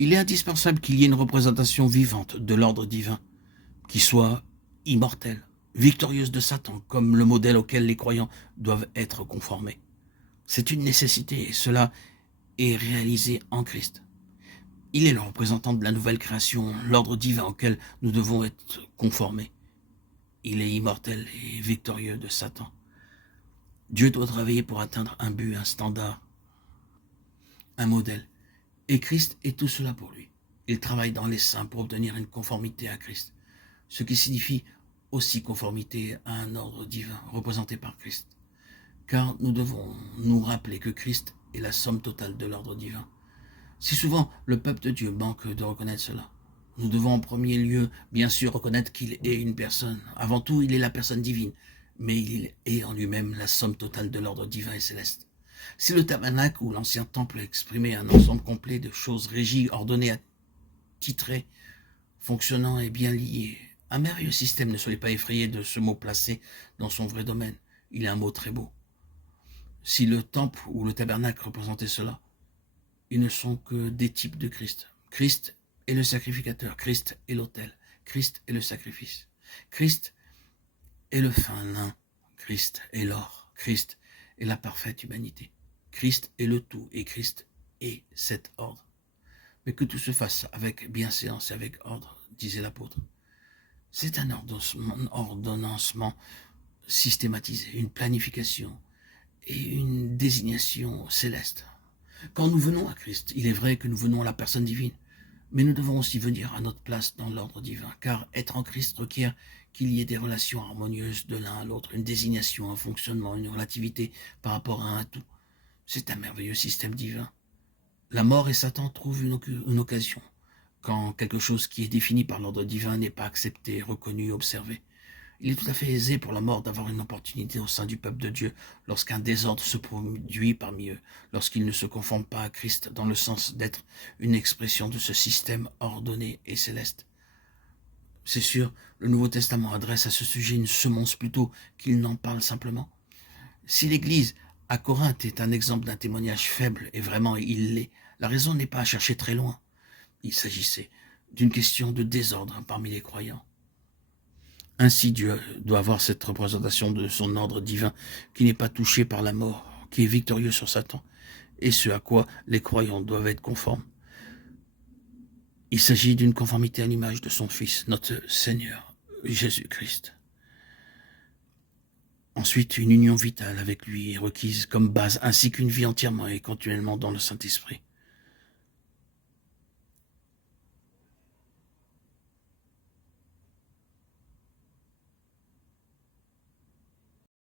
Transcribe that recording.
Il est indispensable qu'il y ait une représentation vivante de l'ordre divin, qui soit immortelle, victorieuse de Satan, comme le modèle auquel les croyants doivent être conformés. C'est une nécessité, et cela est réalisé en Christ. Il est le représentant de la nouvelle création, l'ordre divin auquel nous devons être conformés. Il est immortel et victorieux de Satan. Dieu doit travailler pour atteindre un but, un standard, un modèle. Et Christ est tout cela pour lui. Il travaille dans les saints pour obtenir une conformité à Christ, ce qui signifie aussi conformité à un ordre divin représenté par Christ. Car nous devons nous rappeler que Christ est la somme totale de l'ordre divin. Si souvent le peuple de Dieu manque de reconnaître cela, nous devons en premier lieu, bien sûr, reconnaître qu'il est une personne. Avant tout, il est la personne divine, mais il est en lui-même la somme totale de l'ordre divin et céleste. Si le tabernacle ou l'ancien temple exprimait un ensemble complet de choses régies, ordonnées, attitrées, fonctionnant et bien liées, un merveilleux système, ne soyez pas effrayés de ce mot placé dans son vrai domaine. Il est un mot très beau. Si le temple ou le tabernacle représentait cela, ils ne sont que des types de Christ. Christ est le sacrificateur, Christ est l'autel, Christ est le sacrifice, Christ est le fin lin, Christ est l'or, Christ est la parfaite humanité, Christ est le tout et Christ est cet ordre. Mais que tout se fasse avec bienséance et avec ordre, disait l'apôtre. C'est un ordonnancement systématisé, une planification et une désignation céleste. Quand nous venons à Christ, il est vrai que nous venons à la personne divine, mais nous devons aussi venir à notre place dans l'ordre divin, car être en Christ requiert qu'il y ait des relations harmonieuses de l'un à l'autre, une désignation, un fonctionnement, une relativité par rapport à un tout. C'est un merveilleux système divin. La mort et Satan trouvent une occasion, quand quelque chose qui est défini par l'ordre divin n'est pas accepté, reconnu, observé. Il est tout à fait aisé pour la mort d'avoir une opportunité au sein du peuple de Dieu lorsqu'un désordre se produit parmi eux, lorsqu'ils ne se conforment pas à Christ dans le sens d'être une expression de ce système ordonné et céleste. C'est sûr, le Nouveau Testament adresse à ce sujet une semonce plutôt qu'il n'en parle simplement. Si l'Église à Corinthe est un exemple d'un témoignage faible, et vraiment il l'est, la raison n'est pas à chercher très loin. Il s'agissait d'une question de désordre parmi les croyants. Ainsi, Dieu doit avoir cette représentation de son ordre divin qui n'est pas touché par la mort, qui est victorieux sur Satan, et ce à quoi les croyants doivent être conformes. Il s'agit d'une conformité à l'image de son Fils, notre Seigneur, Jésus-Christ. Ensuite, une union vitale avec lui est requise comme base, ainsi qu'une vie entièrement et continuellement dans le Saint-Esprit.